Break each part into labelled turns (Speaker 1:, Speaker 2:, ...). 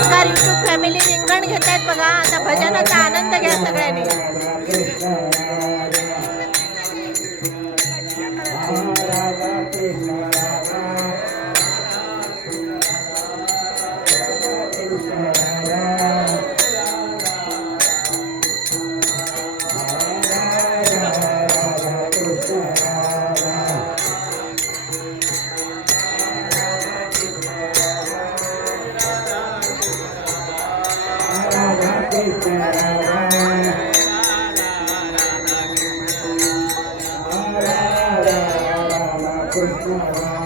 Speaker 1: नमस्कार YouTube family रिंगण घेत आहेत बघा आता भजनाचा आनंद घ्या सगळ्यांनी Thank you. Thank you.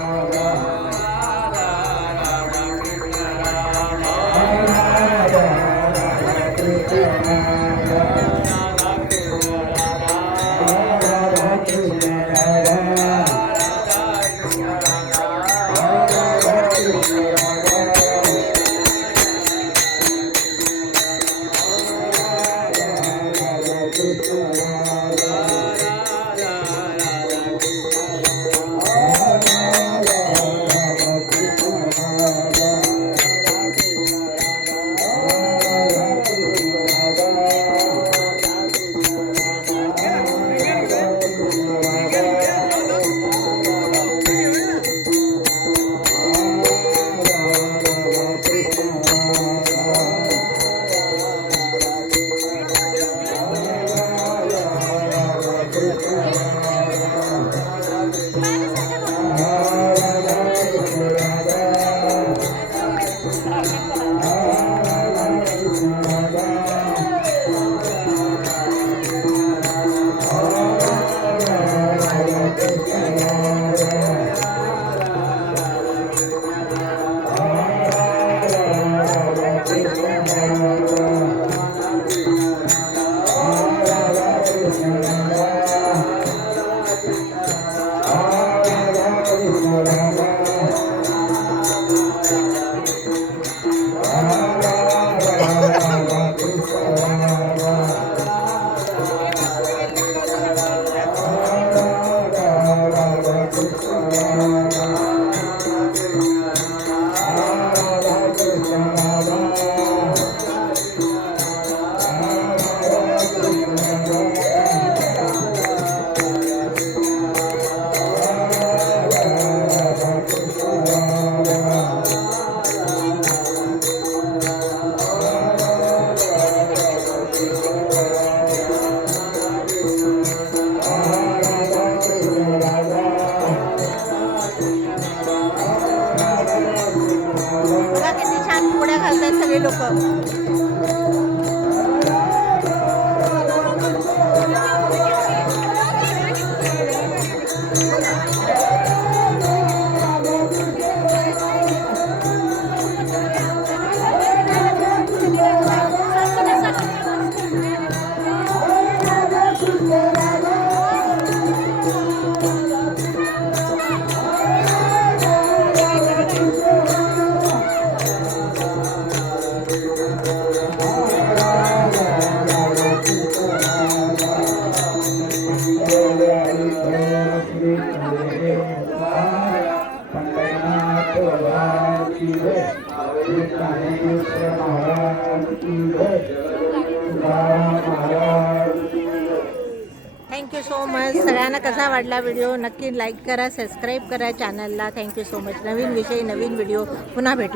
Speaker 1: बघा छान घालतात सगळे लोक. थँक्यू सो मच सगळ्यांना कसा वाटला व्हिडिओ नक्की लाईक करा सबस्क्राईब करा चॅनलला थँक्यू सो मच नवीन विषय नवीन व्हिडिओ पुन्हा भेटू.